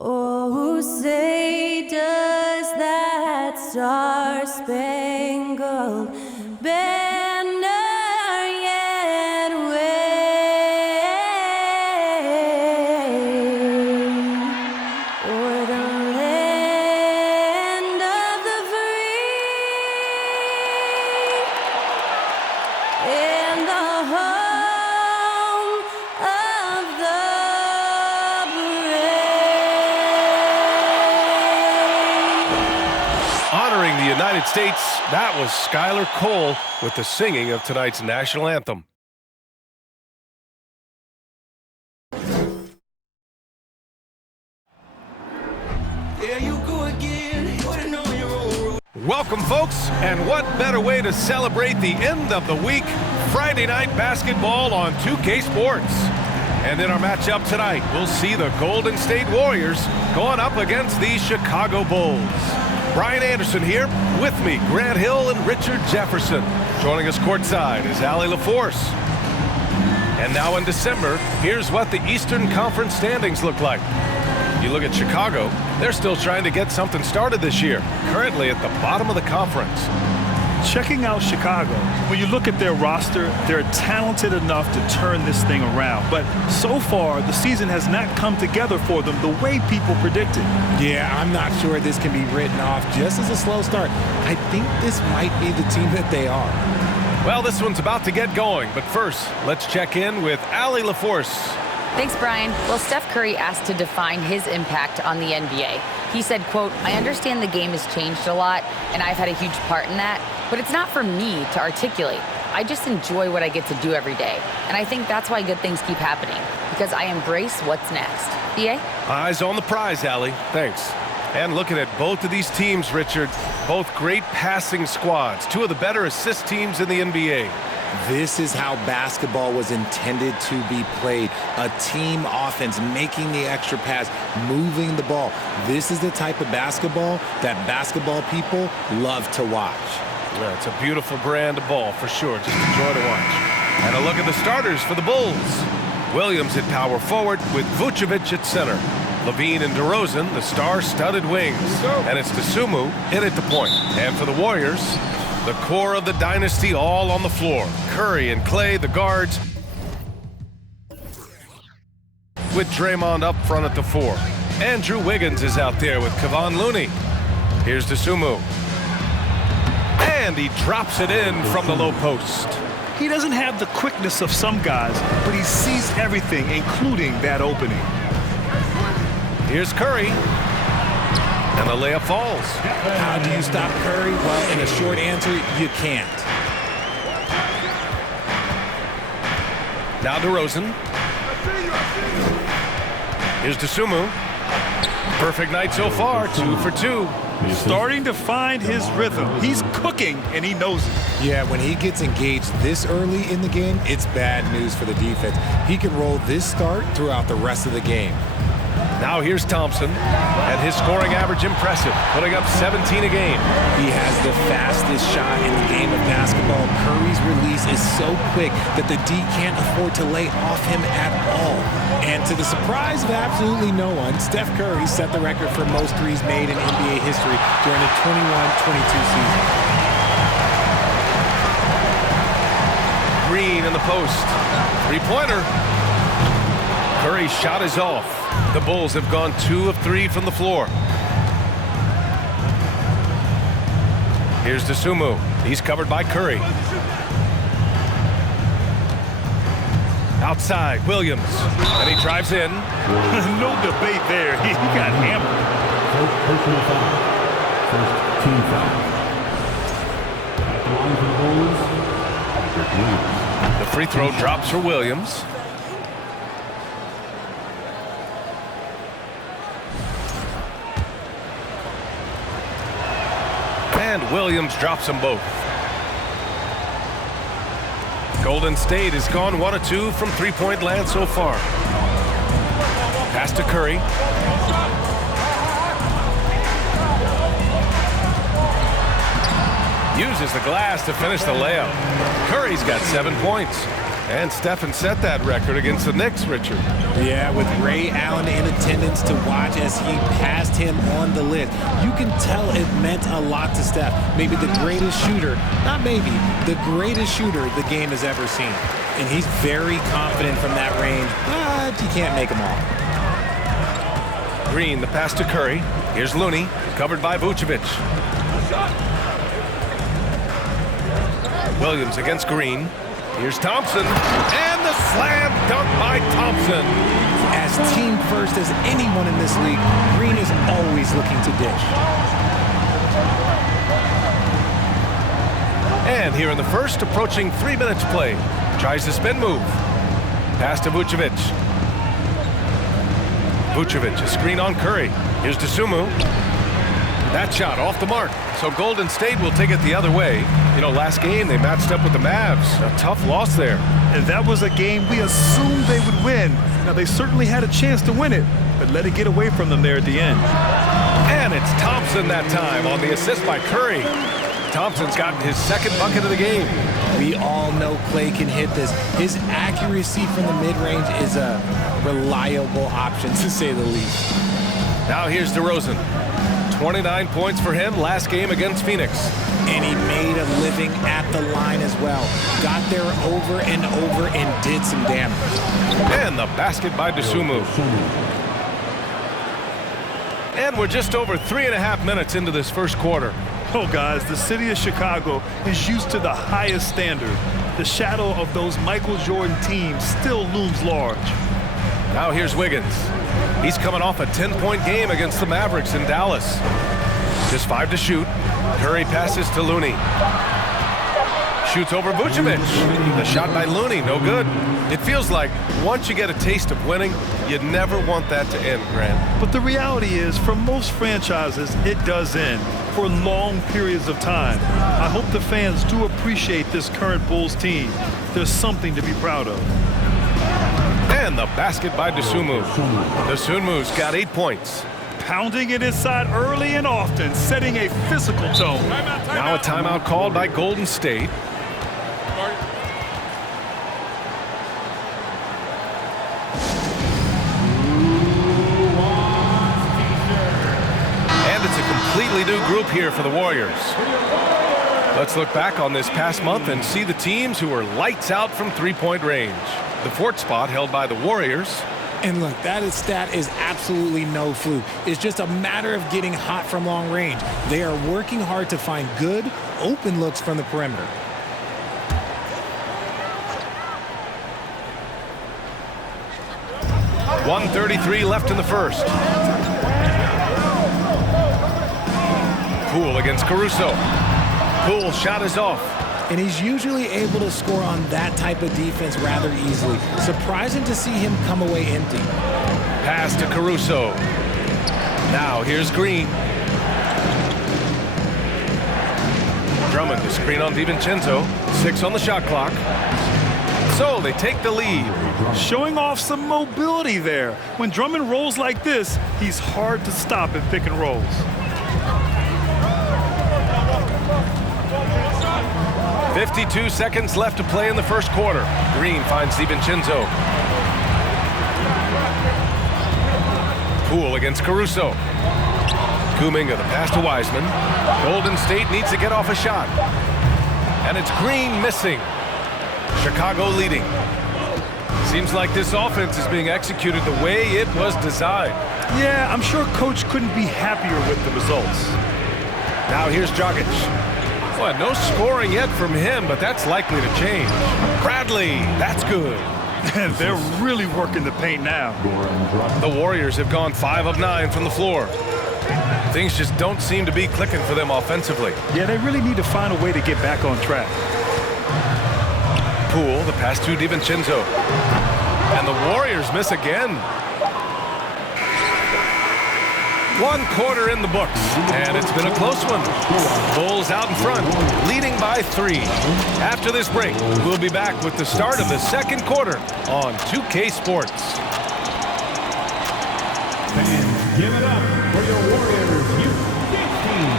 Oh, say does that star-spangled banner yet wave o'er the land of the free and the home of the Honoring the United States, that was Skylar Cole with the singing of tonight's national anthem. There you go again. Welcome, folks, and what better way to celebrate the end of the week? Friday night basketball on 2K Sports. And in our matchup tonight, we'll see the Golden State Warriors going up against the Chicago Bulls. Brian Anderson here, with me, Grant Hill and Richard Jefferson. Joining us courtside is Allie LaForce. And now in December, here's what the Eastern Conference standings look like. You look at Chicago, they're still trying to get something started this year, currently at the bottom of the conference. Checking out Chicago, when you look at their roster, they're talented enough to turn this thing around. But so far, the season has not come together for them the way people predicted. Yeah, I'm not sure this can be written off just as a slow start. I think this might be the team that they are. Well, this one's about to get going, but first, let's check in with Allie LaForce. Thanks, Brian. Well, Steph Curry asked to define his impact on the NBA. He said, quote, "I understand the game has changed a lot, and I've had a huge part in that, but it's not for me to articulate. I just enjoy what I get to do every day. And I think that's why good things keep happening, because I embrace what's next." BA? Eyes on the prize, Allie. Thanks. And looking at both of these teams, Richard, both great passing squads, two of the better assist teams in the NBA. This is how basketball was intended to be played. A team offense, making the extra pass, moving the ball. This is the type of basketball that basketball people love to watch. Yeah, it's a beautiful brand of ball, for sure. Just a joy to watch. And a look at the starters for the Bulls. Williams at power forward with Vucevic at center. Levine and DeRozan, the star-studded wings. And it's Dosunmu in at the point. And for the Warriors, the core of the dynasty all on the floor. Curry and Clay, the guards, with Draymond up front at the 4. Andrew Wiggins is out there with Kevon Looney. Here's Dosunmu. And he drops it in from the low post. He doesn't have the quickness of some guys, but he sees everything, including that opening. Here's Curry. And the layup falls. How do you stop Curry? Well, in a short answer, you can't. Now DeRozan. Here's Dosunmu. Perfect night so far, 2 for 2. Starting to find his rhythm. He's cooking, and he knows it. Yeah, when he gets engaged this early in the game, it's bad news for the defense. He can roll this start throughout the rest of the game. Now here's Thompson, and his scoring average impressive, putting up 17 a game. He has the fastest shot in the game of basketball. Curry's release is so quick that the D can't afford to lay off him at all. And to the surprise of absolutely no one, Steph Curry set the record for most threes made in NBA history during the 21-22 season. Green in the post. Three-pointer. Curry's shot is off. The Bulls have gone 2 of 3 from the floor. Here's Dosunmu. He's covered by Curry. Outside, Williams. And he drives in. No debate there. He got hammered. The free throw drops for Williams. And Williams drops them both. Golden State has gone 1 of 2 from three-point land so far. Pass to Curry. Uses the glass to finish the layup. Curry's got 7 points. And Stephen set that record against the Knicks, Richard. Yeah, with Ray Allen in attendance to watch as he passed him on the list. You can tell it meant a lot to Steph. Maybe the greatest shooter, not maybe, the greatest shooter the game has ever seen. And he's very confident from that range, but you can't make them all. Green, the pass to Curry. Here's Looney, covered by Vucevic. Williams against Green. Here's Thompson, and the slam dunk by Thompson. As team first as anyone in this league, Green is always looking to dish. And here in the first, approaching 3 minutes play. Tries the spin move. Pass to Vucevic. Vucevic, a screen on Curry. Here's Dosunmu. That shot off the mark. So Golden State will take it the other way. You know, last game they matched up with the Mavs. A tough loss there. And that was a game we assumed they would win. Now, they certainly had a chance to win it, but let it get away from them there at the end. And it's Thompson that time on the assist by Curry. Thompson's gotten his second bucket of the game. We all know Clay can hit this. His accuracy from the mid-range is a reliable option, to say the least. Now here's DeRozan. 29 points for him last game against Phoenix. And he made a living at the line as well. Got there over and over and did some damage. And the basket by Dosunmu. And we're just over 3.5 minutes into this first quarter. Oh, guys, the city of Chicago is used to the highest standard. The shadow of those Michael Jordan teams still looms large. Now here's Wiggins. He's coming off a 10-point game against the Mavericks in Dallas. Just 5 to shoot. Curry passes to Looney. Shoots over Vucevic. The shot by Looney, no good. It feels like once you get a taste of winning, you never want that to end, Grant. But the reality is, for most franchises, it does end for long periods of time. I hope the fans do appreciate this current Bulls team. There's something to be proud of. And the basket by Dosunmu. Dosunmu's got 8 points. Pounding it inside early and often, setting a physical tone. Now a timeout called by Golden State. And it's a completely new group here for the Warriors. Let's look back on this past month and see the teams who were lights out from three-point range. The 4th spot held by the Warriors. And look, that stat is absolutely no fluke. It's just a matter of getting hot from long range. They are working hard to find good, open looks from the perimeter. .133 left in the first. Poole against Caruso. Poole's shot is off. And he's usually able to score on that type of defense rather easily. Surprising to see him come away empty. Pass to Caruso. Now here's Green. Drummond to screen on DiVincenzo. 6 on the shot clock. So they take the lead. Showing off some mobility there. When Drummond rolls like this, he's hard to stop in pick and rolls. .52 seconds left to play in the first quarter. Green finds DiVincenzo. Poole against Caruso. Kuminga, the pass to Wiseman. Golden State needs to get off a shot. And it's Green missing. Chicago leading. Seems like this offense is being executed the way it was designed. Yeah, I'm sure Coach couldn't be happier with the results. Now here's Dragic. Well, no scoring yet from him, but that's likely to change. Bradley, that's good. They're really working the paint now. The Warriors have gone 5 of 9 from the floor. Things just don't seem to be clicking for them offensively. Yeah, they really need to find a way to get back on track. Poole, the pass to DiVincenzo. And the Warriors miss again. 1 quarter in the books, and it's been a close one. Bulls out in front, leading by 3. After this break, we'll be back with the start of the second quarter on 2K Sports. Fans, give it up for your Warriors youth team.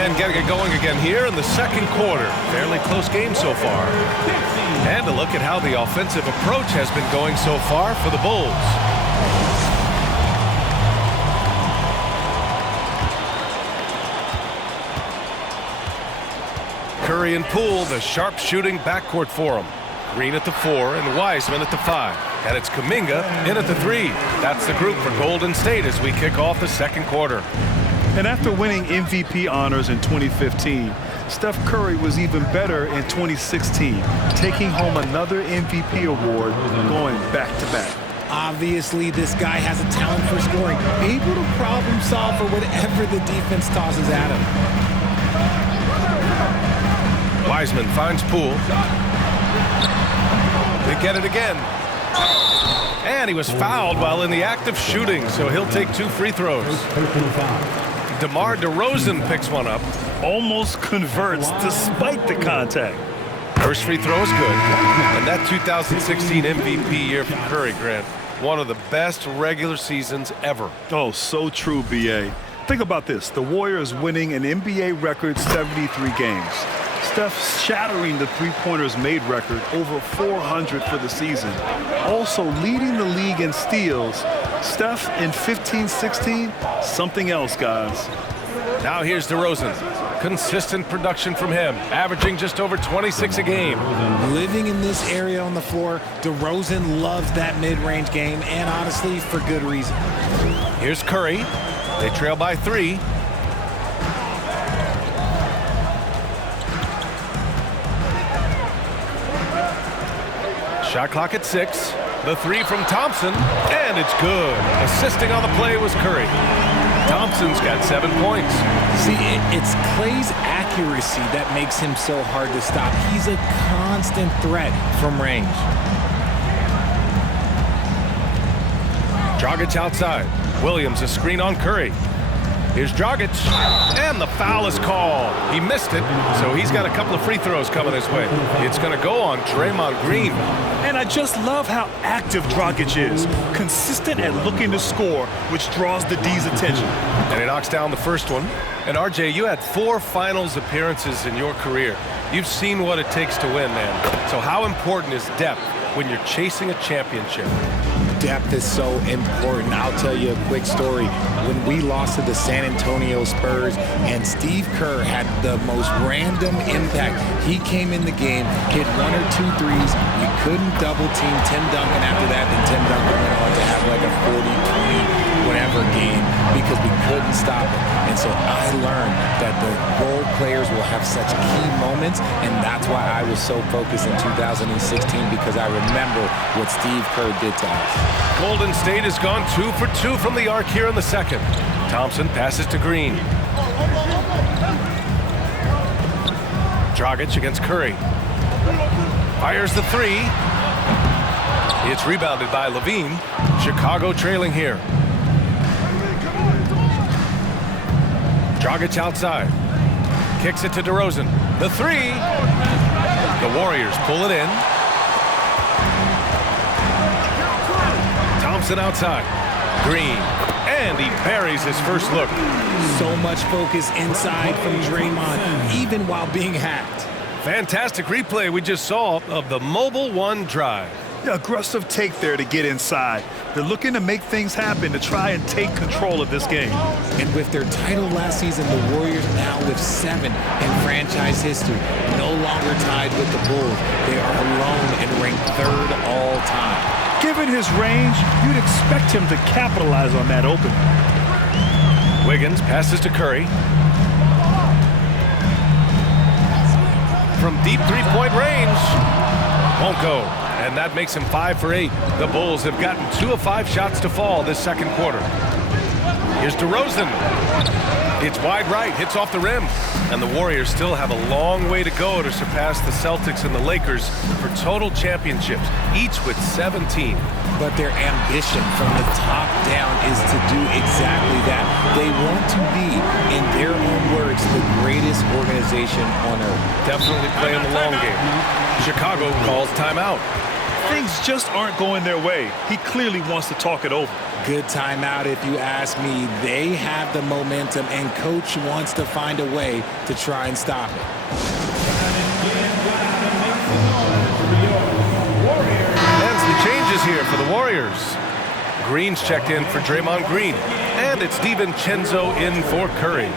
And getting it going again here in the second quarter. Fairly close game so far. And a look at how the offensive approach has been going so far for the Bulls. Curry and Poole, the sharp shooting backcourt for him. Green at the 4 and Wiseman at the 5. And it's Kuminga in at the 3. That's the group for Golden State as we kick off the second quarter. And after winning MVP honors in 2015, Steph Curry was even better in 2016, taking home another MVP award, going back-to-back. Obviously, this guy has a talent for scoring, able to problem solve for whatever the defense tosses at him. Wiseman finds Poole. They get it again. And he was fouled while in the act of shooting, so he'll take 2 free throws. DeMar DeRozan picks one up. Almost converts despite the contact. First free throw is good. And that 2016 MVP year for Curry, Grant, one of the best regular seasons ever. Oh, so true, B.A. Think about this. The Warriors winning an NBA record 73 games. Steph shattering the three-pointers made record, over 400 for the season. Also leading the league in steals. Steph in 15-16, something else, guys. Now here's DeRozan. Consistent production from him, averaging just over 26 a game. Living in this area on the floor, DeRozan loves that mid-range game, and honestly, for good reason. Here's Curry. They trail by 3. Shot clock at 6. The 3 from Thompson, and it's good. Assisting on the play was Curry. Thompson's got 7 points. See, it's Clay's accuracy that makes him so hard to stop. He's a constant threat from range. Dragic outside. Williams a screen on Curry. Here's Dragic, and the foul is called. He missed it, so he's got a couple of free throws coming his way. It's going to go on Draymond Green. And I just love how active Dragic is. Consistent at looking to score, which draws the D's attention. And he knocks down the first one. And RJ, you had 4 finals appearances in your career. You've seen what it takes to win, man. So how important is depth when you're chasing a championship? Depth is so important. I'll tell you a quick story. When we lost to the San Antonio Spurs and Steve Kerr had the most random impact, he came in the game, hit 1 or 2 threes. We couldn't double team Tim Duncan after that, and Tim Duncan went on to have like a 40-20 whatever game because we couldn't stop it. And so I learned that the role players will have such key moments, and that's why I was so focused in 2016, because I remember what Steve Kerr did to us. Golden State has gone 2 for 2 from the arc here in the second. Thompson passes to Green. Dragic against Curry. Fires the 3. It's rebounded by Levine. Chicago trailing here. Dragic outside. Kicks it to DeRozan. The 3. The Warriors pull it in. Thompson outside. Green. And he buries his first look. So much focus inside from Draymond, even while being hacked. Fantastic replay we just saw of the Mobile One drive. The aggressive take there to get inside. They're looking to make things happen to try and take control of this game. And with their title last season, the Warriors now with 7 in franchise history. No longer tied with the Bulls. They are alone and ranked 3rd all time. Given his range, you'd expect him to capitalize on that opening. Wiggins passes to Curry. From deep three-point range. Won't go. And that makes him 5 for 8. The Bulls have gotten 2 of 5 shots to fall this second quarter. Here's DeRozan. It's wide right, hits off the rim. And the Warriors still have a long way to go to surpass the Celtics and the Lakers for total championships, each with 17. But their ambition from the top down is to do exactly that. They want to be, in their own words, the greatest organization on earth. Definitely playing the long game. Chicago calls timeout. things just aren't going their way. He clearly wants to talk it over. Good timeout if you ask me. They have the momentum, and coach wants to find a way to try and stop it. And some changes here for the Warriors. Green's checked in for Draymond Green. And it's DiVincenzo in for Curry.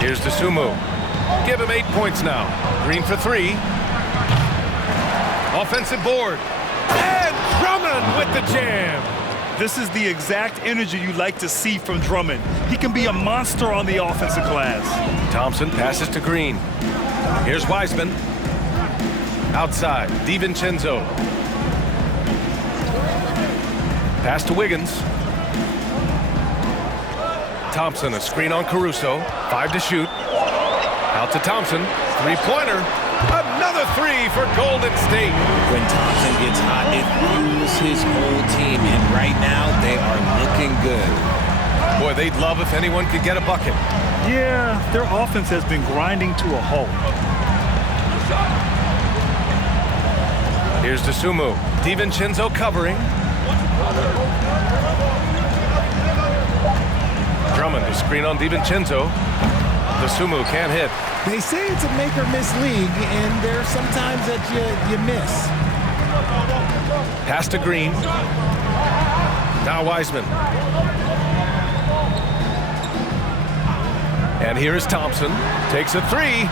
Here's DeSumo. Give him 8 points now. Green for 3. Offensive board. And Drummond with the jam. This is the exact energy you like to see from Drummond. He can be a monster on the offensive glass. Thompson passes to Green. Here's Wiseman. Outside, DiVincenzo. Pass to Wiggins. Thompson, a screen on Caruso. 5 to shoot. Out to Thompson. Three-pointer. Another 3 for Golden State. When Thompson gets hot, it fuels his whole team, and right now they are looking good. Boy, they'd love if anyone could get a bucket. Yeah, their offense has been grinding to a halt. Here's DeSumo. DiVincenzo covering. Drummond, a screen on DiVincenzo. DeSumo can't hit. They say it's a make or miss league, and there's sometimes that you miss. Pass to Green. Now Wiseman. And here is Thompson. Takes a 3.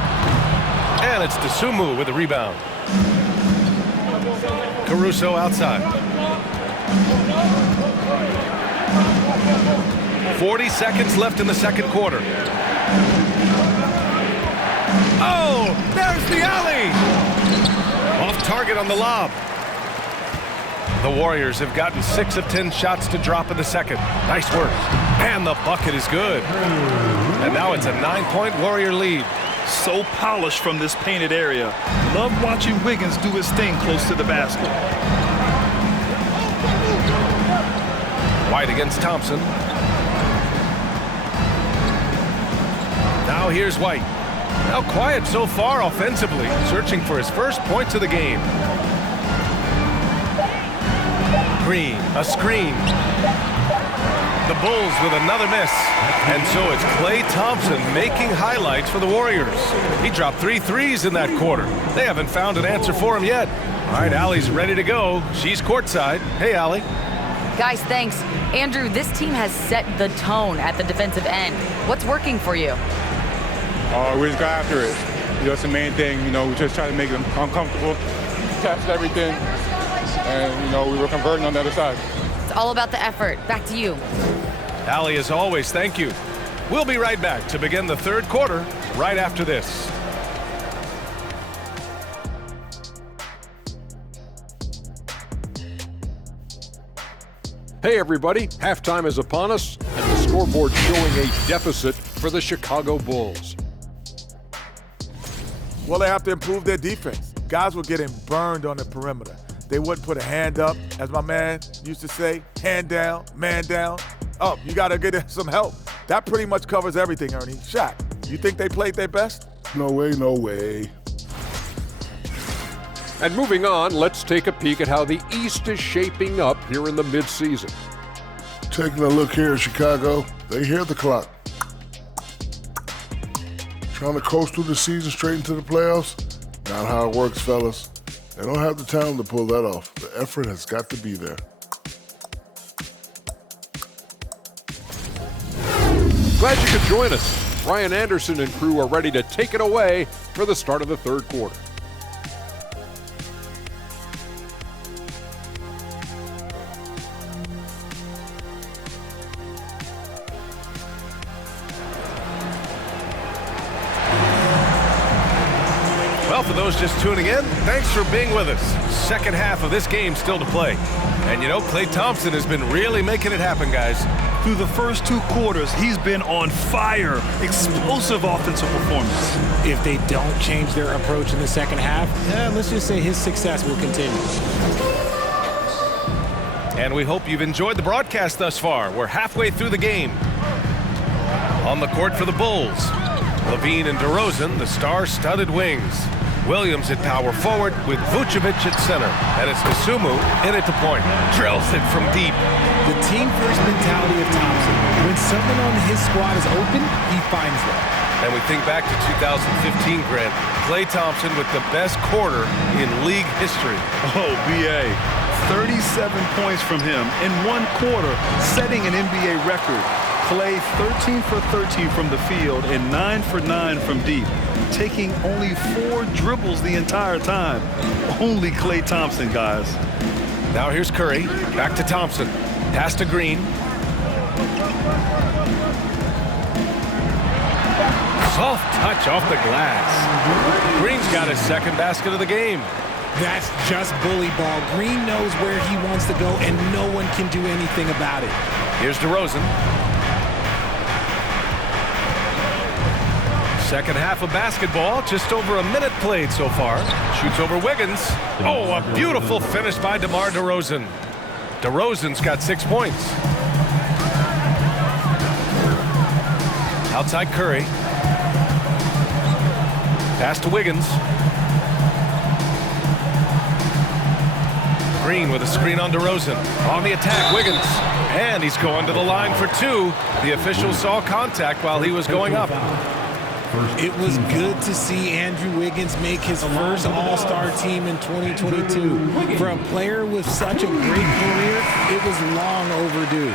And it's DeSumo with the rebound. Caruso outside. 40 seconds left in the second quarter. Oh, there's the alley! Off target on the lob. The Warriors have gotten 6 of 10 shots to drop in the second. Nice work. And the bucket is good. And now it's a 9-point Warrior lead. So polished from this painted area. Love watching Wiggins do his thing close to the basket. White against Thompson. Now here's White. Now quiet so far offensively, searching for his first points of the game. Green, a screen. The Bulls with another miss. And so it's Klay Thompson making highlights for the Warriors. He dropped 3 threes in that quarter. They haven't found an answer for him yet. All right, Allie's ready to go. She's courtside. Hey, Allie. Guys, thanks. Andrew, this team has set the tone at the defensive end. What's working for you? We just got after it. That's the main thing. We just try to make them uncomfortable, test everything, and, we were converting on the other side. It's all about the effort. Back to you. Allie, as always, thank you. We'll be right back to begin the third quarter right after this. Hey everybody, halftime is upon us, and the scoreboard showing a deficit for the Chicago Bulls. Well, they have to improve their defense. Guys were getting burned on the perimeter. They wouldn't put a hand up, as my man used to say, hand down, man down. Up, you gotta get some help. That pretty much covers everything, Ernie. Shaq, you think they played their best? No way, no way. And moving on, let's take a peek at how the East is shaping up here in the midseason. Taking a look here at Chicago, they hear the clock. Trying to coast through the season straight into the playoffs? Not how it works, fellas. They don't have the talent to pull that off. The effort has got to be there. Glad you could join us. Ryan Anderson and crew are ready to take it away for the start of the third quarter. Well, for those just tuning in, thanks for being with us. Second half of this game still to play. And Klay Thompson has been really making it happen, guys. Through the first 2 quarters, he's been on fire. Explosive offensive performance. If they don't change their approach in the second half, let's just say his success will continue. And we hope you've enjoyed the broadcast thus far. We're halfway through the game. On the court for the Bulls, Levine and DeRozan, the star-studded wings. Williams at power forward with Vucevic at center. And it's Dosunmu in at the point. Drills it from deep. The team-first mentality of Thompson. When someone on his squad is open, he finds them. And we think back to 2015, Grant. Klay Thompson with the best quarter in league history. Oh, B.A. 37 points from him in one quarter, setting an NBA record. Klay 13 for 13 from the field and 9 for 9 from deep, taking only 4 dribbles the entire time. Only Klay Thompson, guys. Now here's Curry. Back to Thompson. Pass to Green. Soft touch off the glass. Green's got his second basket of the game. That's just bully ball. Green knows where he wants to go, and no one can do anything about it. Here's DeRozan. Second half of basketball, just over a minute played so far. Shoots over Wiggins. Oh, a beautiful finish by DeMar DeRozan. DeRozan's got 6 points. Outside Curry. Pass to Wiggins. Green with a screen on DeRozan. On the attack, Wiggins. And he's going to the line for 2. The official saw contact while he was going up. It was good to see Andrew Wiggins make his first All-Star team in 2022. For a player with such a great career, it was long overdue.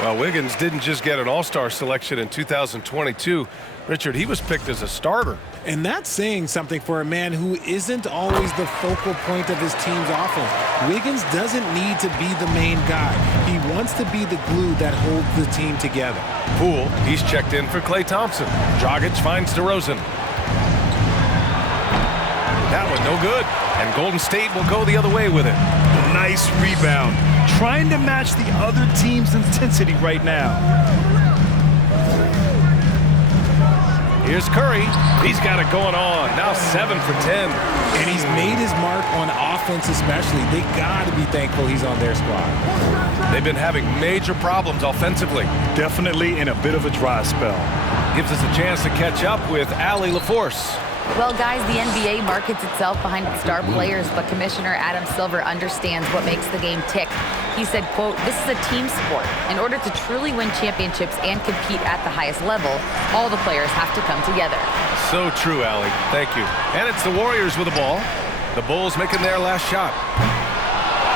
Well, Wiggins didn't just get an All-Star selection in 2022. Richard, he was picked as a starter. And that's saying something for a man who isn't always the focal point of his team's offense. Wiggins doesn't need to be the main guy. He wants to be the glue that holds the team together. Poole, he's checked in for Klay Thompson. Dragic finds DeRozan. That one no good. And Golden State will go the other way with it. Nice rebound. Trying to match the other team's intensity right now. Here's Curry. He's got it going on. Now 7 for 10. And he's made his mark on offense especially. They got to be thankful he's on their squad. They've been having major problems offensively. Definitely in a bit of a dry spell. Gives us a chance to catch up with Allie LaForce. Well, guys, the NBA markets itself behind its star players, but Commissioner Adam Silver understands what makes the game tick. He said, quote, "This is a team sport. In order to truly win championships and compete at the highest level, all the players have to come together." So true, Allie. Thank you. And it's the Warriors with the ball. The Bulls making their last shot.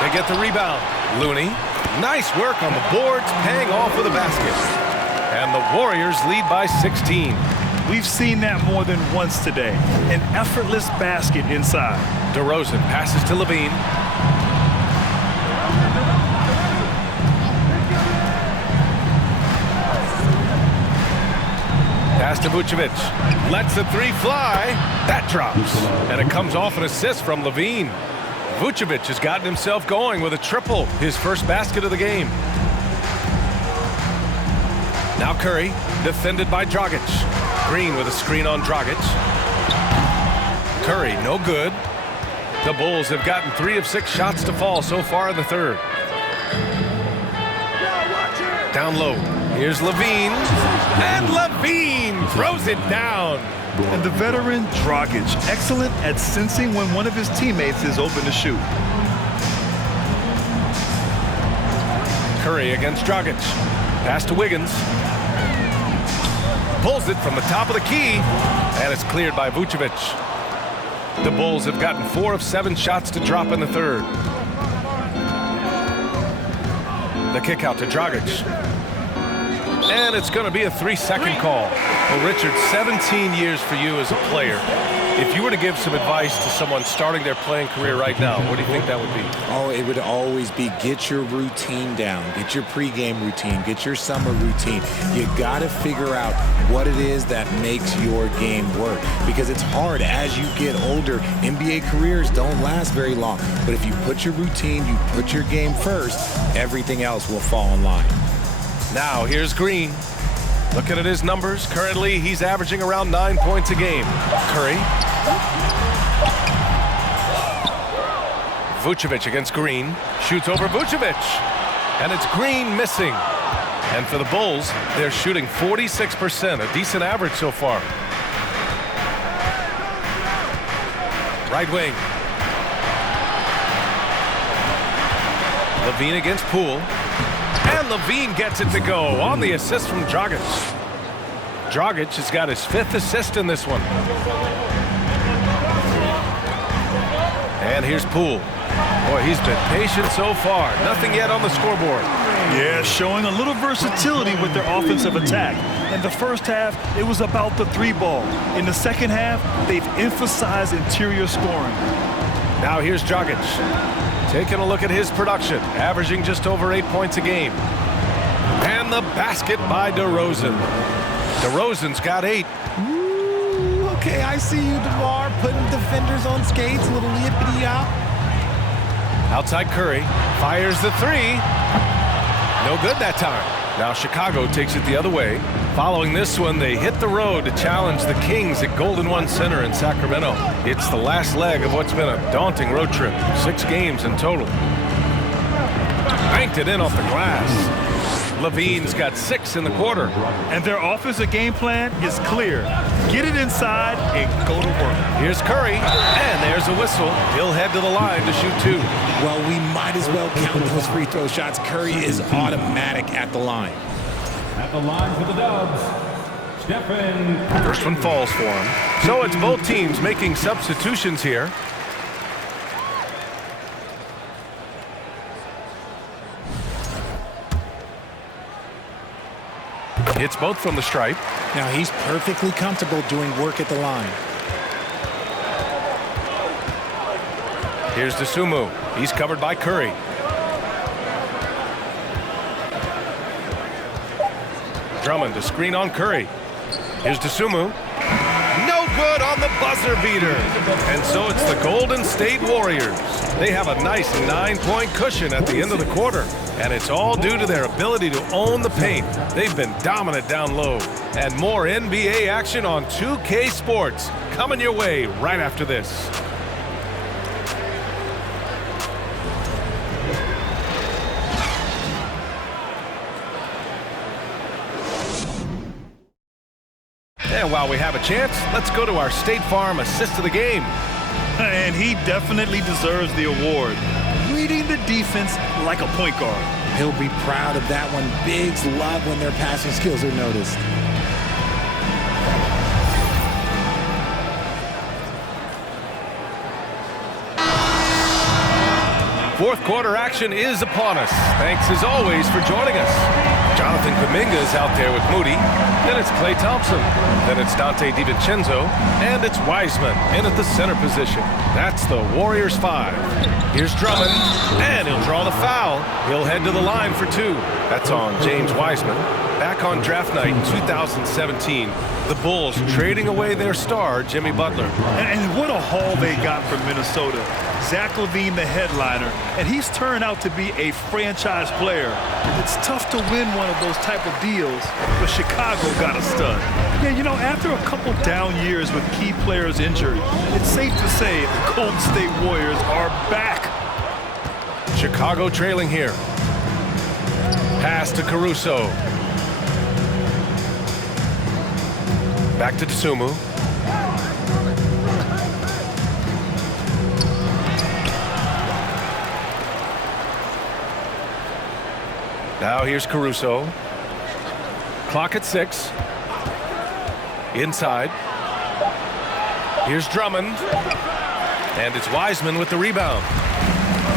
They get the rebound. Looney. Nice work on the boards, paying off with a basket. And the Warriors lead by 16. We've seen that more than once today. An effortless basket inside. DeRozan passes to Levine. Pass to Vucevic. Lets the 3 fly. That drops. And it comes off an assist from Levine. Vucevic has gotten himself going with a triple. His first basket of the game. Now Curry, defended by Dragic. Green with a screen on Dragic. Curry, no good. The Bulls have gotten 3 of 6 shots to fall so far in the third. Down low. Here's Levine. And Levine throws it down. And the veteran Dragic, excellent at sensing when one of his teammates is open to shoot. Curry against Dragic. Pass to Wiggins. Pulls it from the top of the key, and it's cleared by Vucevic. The Bulls have gotten 4 of 7 shots to drop in the third. The kick out to Dragic. And it's going to be a 3-second call. Well, Richard, 17 years for you as a player. If you were to give some advice to someone starting their playing career right now, what do you think that would be? Oh, it would always be get your routine down. Get your pregame routine. Get your summer routine. You got to figure out what it is that makes your game work. Because it's hard as you get older. NBA careers don't last very long. But if you put your routine, you put your game first, everything else will fall in line. Now, here's Green. Looking at his numbers, currently he's averaging around 9 points a game. Curry. Vucevic against Green. Shoots over Vucevic. And it's Green missing. And for the Bulls, they're shooting 46%, a decent average so far. Right wing. Levine against Poole. And Levine gets it to go on the assist from Dragic. Dragic has got his 5th assist in this one. And here's Poole. Boy, he's been patient so far. Nothing yet on the scoreboard. Yeah, showing a little versatility with their offensive attack. In the first half, it was about the 3-ball. In the second half, they've emphasized interior scoring. Now here's Dragic. Taking a look at his production, averaging just over 8 points a game. And the basket by DeRozan. DeRozan's got 8. Ooh, okay, I see you, DeMar, putting defenders on skates, a little yippity-yop. Outside Curry, fires the 3. No good that time. Now Chicago takes it the other way. Following this one, they hit the road to challenge the Kings at Golden One Center in Sacramento. It's the last leg of what's been a daunting road trip. 6 games in total. Banked it in off the glass. Levine's got 6 in the quarter. And their offensive game plan is clear. Get it inside and go to work. Here's Curry, and there's a whistle. He'll head to the line to shoot 2. Well, we might as well count those free throw shots. Curry is automatic at the line. At the line for the Dubs, Stephen. First one falls for him. So it's both teams making substitutions here. Hits both from the stripe. Now he's perfectly comfortable doing work at the line. Here's Dosunmu. He's covered by Curry. Drummond to screen on Curry. Here's Dosunmu. No good on the buzzer beater. And so it's the Golden State Warriors. They have a nice 9-point cushion at the end of the quarter. And it's all due to their ability to own the paint. They've been dominant down low. And more NBA action on 2K Sports coming your way right after this. And while we have a chance, let's go to our State Farm assist of the game. And he definitely deserves the award. Reading the defense like a point guard. He'll be proud of that one. Bigs love when their passing skills are noticed. Fourth quarter action is upon us. Thanks as always for joining us. Jonathan Kuminga is out there with Moody. Then it's Klay Thompson. Then it's Dante DiVincenzo. And it's Wiseman in at the center position. That's the Warriors 5. Here's Drummond. And he'll draw the foul. He'll head to the line for 2. That's on James Wiseman. Back on draft night in 2017, the Bulls trading away their star, Jimmy Butler. And what a haul they got from Minnesota. Zach LaVine, the headliner, and he's turned out to be a franchise player. It's tough to win one of those type of deals, but Chicago got a stud. Yeah, you know, after a couple down years with key players injured, it's safe to say the Golden State Warriors are back. Chicago trailing here. Pass to Caruso. Back to Dosunmu. Now here's Caruso. Clock at 6. Inside. Here's Drummond. And it's Wiseman with the rebound.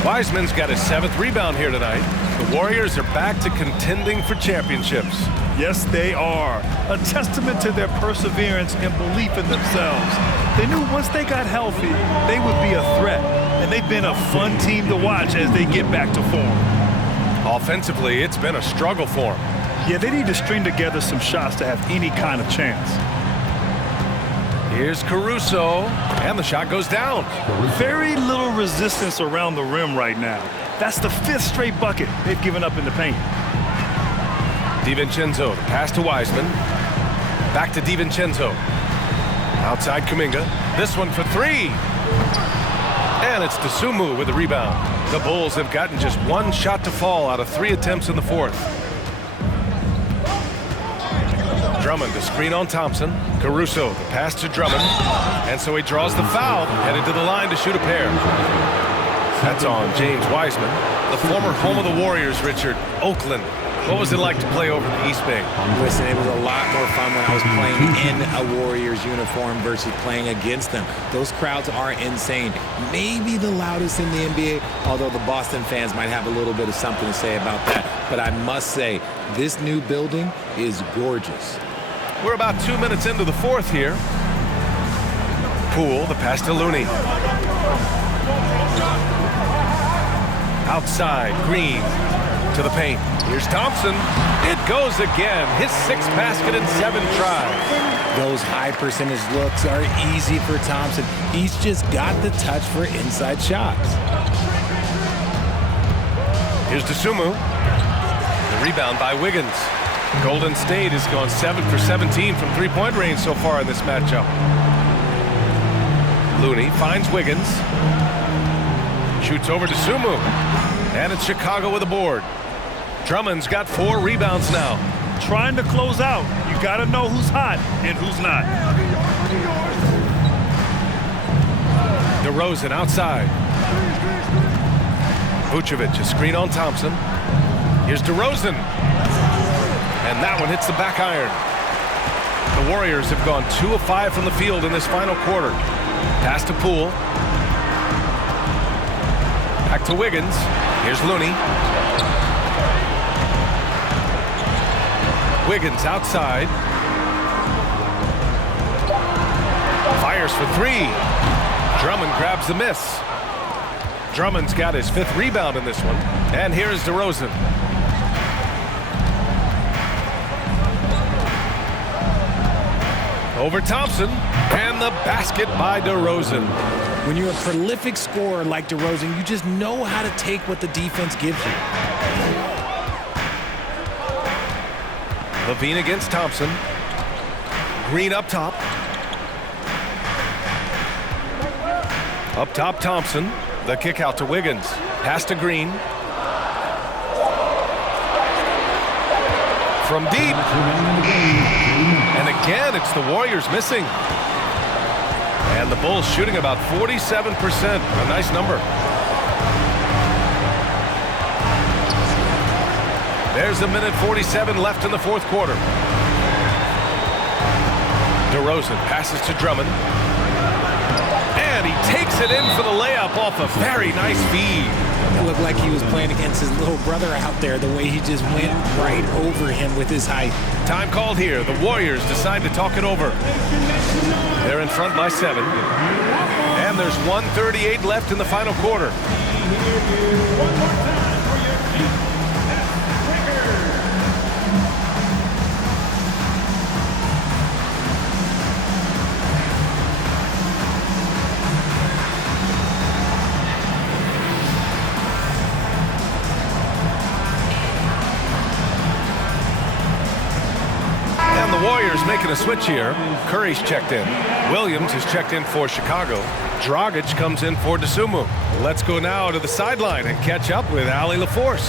Wiseman's got his 7th rebound here tonight. The Warriors are back to contending for championships. Yes, they are. A testament to their perseverance and belief in themselves. They knew once they got healthy, they would be a threat. And they've been a fun team to watch as they get back to form. Offensively, it's been a struggle for them. Yeah, they need to string together some shots to have any kind of chance. Here's Caruso, and the shot goes down. Very little resistance around the rim right now. That's the 5th straight bucket they've given up in the paint. DiVincenzo, the pass to Wiseman. Back to DiVincenzo. Outside Kuminga. This one for 3. And it's Dosunmu with the rebound. The Bulls have gotten just one shot to fall out of 3 attempts in the fourth. Drummond to screen on Thompson. Caruso, the pass to Drummond. And so he draws the foul, headed to the line to shoot a pair. That's on James Wiseman, the former home of the Warriors, Richard, Oakland. What was it like to play over the East Bay? Listen, it was a lot more fun when I was playing in a Warriors uniform versus playing against them. Those crowds are insane. Maybe the loudest in the NBA, although the Boston fans might have a little bit of something to say about that. But I must say, this new building is gorgeous. We're about 2 minutes into the fourth here. Poole, the pass to Looney. Outside, Green to the paint. Here's Thompson. It goes again. His 6th basket in 7 tries. Those high percentage looks are easy for Thompson. He's just got the touch for inside shots. Here's Dosunmu. The rebound by Wiggins. Golden State has gone 7 for 17 from 3-point range so far in this matchup. Looney finds Wiggins. Shoots over to Dosunmu. And it's Chicago with a board. Drummond's got 4 rebounds now. Trying to close out. You got to know who's hot and who's not. DeRozan outside. Vucevic, a screen on Thompson. Here's DeRozan. And that one hits the back iron. The Warriors have gone 2 of 5 from the field in this final quarter. Pass to Poole. Back to Wiggins. Here's Looney. Wiggins outside. Fires for 3. Drummond grabs the miss. Drummond's got his 5th rebound in this one. And here's DeRozan. Over Thompson. And the basket by DeRozan. When you're a prolific scorer like DeRozan, you just know how to take what the defense gives you. Levine against Thompson. Green up top. Up top, Thompson. The kick out to Wiggins. Pass to Green. From deep. And again, it's the Warriors missing. And the Bulls shooting about 47%. A nice number. There's a minute 47 left in the fourth quarter. DeRozan passes to Drummond. And he takes it in for the layup off a very nice feed. It looked like he was playing against his little brother out there, the way he just went right over him with his height. Time called here. The Warriors decide to talk it over. They're in front by 7. And there's 1:38 left in the final quarter. Warriors making a switch here. Curry's checked in. Williams has checked in for Chicago. Dragic comes in for Dosunmu. Let's go now to the sideline and catch up with Allie LaForce.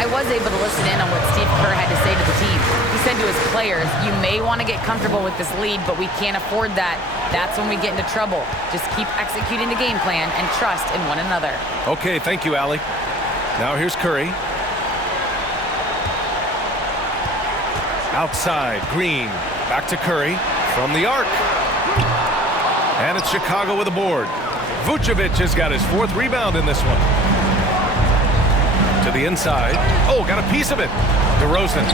I was able to listen in on what Steve Kerr had to say to the team. He said to his players, you may want to get comfortable with this lead, but we can't afford that. That's when we get into trouble. Just keep executing the game plan and trust in one another. Okay, thank you, Allie. Now here's Curry. Outside, Green. Back to Curry from the arc. And it's Chicago with a board. Vucevic has got his 4th rebound in this one. To the inside. Oh, got a piece of it. DeRozan.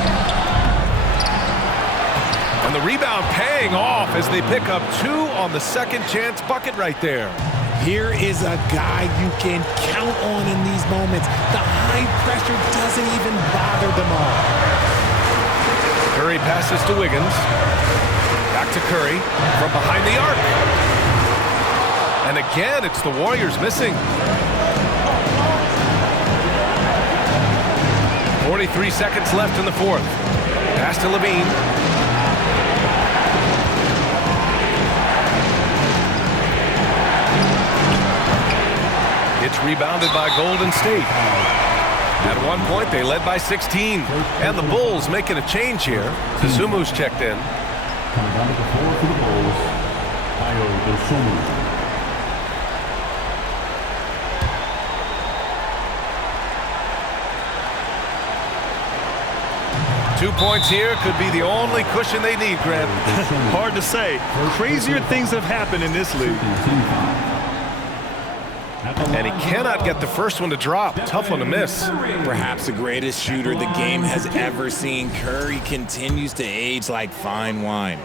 And the rebound paying off as they pick up 2 on the second chance bucket right there. Here is a guy you can count on in these moments. The high pressure doesn't even bother them all. Curry passes to Wiggins. Back to Curry from behind the arc. And again, it's the Warriors missing. 43 seconds left in the fourth. Pass to Levine. It's rebounded by Golden State. At one point, they led by 16. And the Bulls making a change here. Susumu's checked in. Coming down to the floor for the Bulls, Ayo Dosunmu. 2 points here could be the only cushion they need, Grant. Hard to say. Crazier things have happened in this league. And he cannot get the first one to drop. Tough one to miss. Perhaps the greatest shooter the game has ever seen. Curry continues to age like fine wine.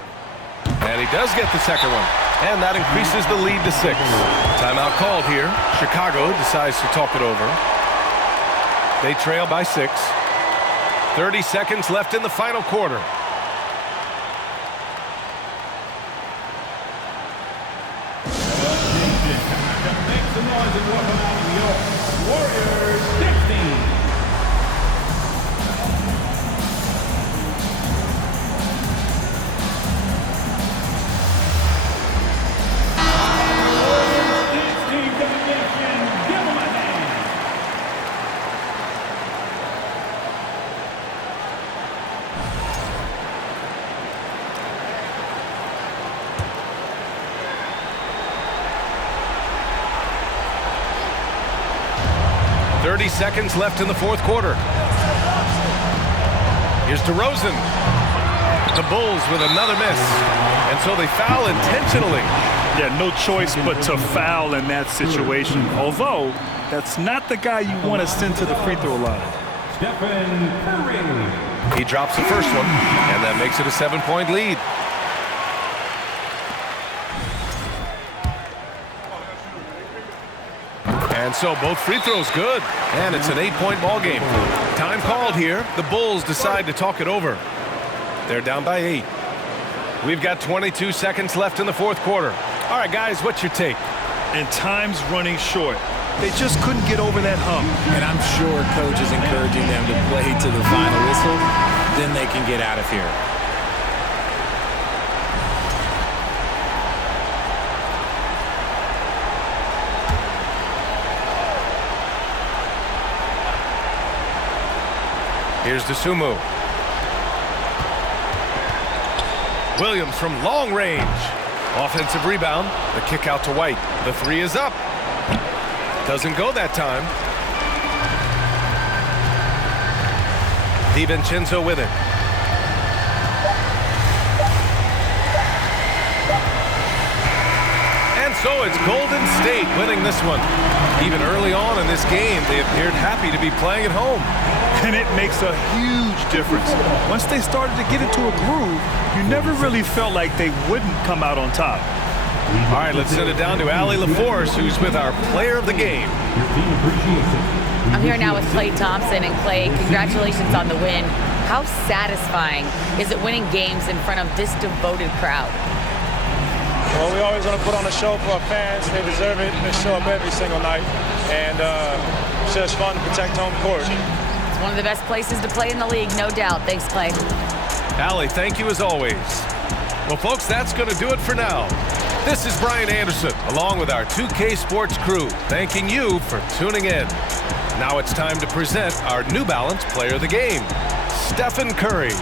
And he does get the second one. And that increases the lead to 6. Timeout called here. Chicago decides to talk it over. They trail by 6. 30 seconds left in the final quarter. Make some noise and welcome out of your Warriors 16. Seconds left in the fourth quarter. Here's DeRozan. The Bulls with another miss. And so they foul intentionally. Yeah, no choice but to foul in that situation. Although, that's not the guy you want to send to the free throw line. Stephen Curry. He drops the first one, and that makes it a 7-point lead. And so both free throws good, and it's an 8-point ball game. Time called here. The Bulls decide to talk it over. They're down by 8. We've got 22 seconds left in the fourth quarter. All right, guys, what's your take? And time's running short. They just couldn't get over that hump. And I'm sure coach is encouraging them to play to the final whistle. Then they can get out of here. Here's Dosunmu. Williams from long range. Offensive rebound. The kick out to White. The three is up. Doesn't go that time. DiVincenzo with it. And so it's Golden State winning this one. Even early on in this game, they appeared happy to be playing at home. And it makes a huge difference. Once they started to get into a groove, you never really felt like they wouldn't come out on top. All right, let's send it down to Allie LaForce, who's with our player of the game. I'm here now with Klay Thompson. And Klay, congratulations on the win. How satisfying is it winning games in front of this devoted crowd? Well, we always want to put on a show for our fans. They deserve it. They show up every single night. And it's just fun to protect home court. It's one of the best places to play in the league, no doubt. Thanks, Klay. Allie, thank you as always. Well, folks, that's going to do it for now. This is Brian Anderson, along with our 2K Sports crew, thanking you for tuning in. Now it's time to present our New Balance Player of the Game, Stephen Curry.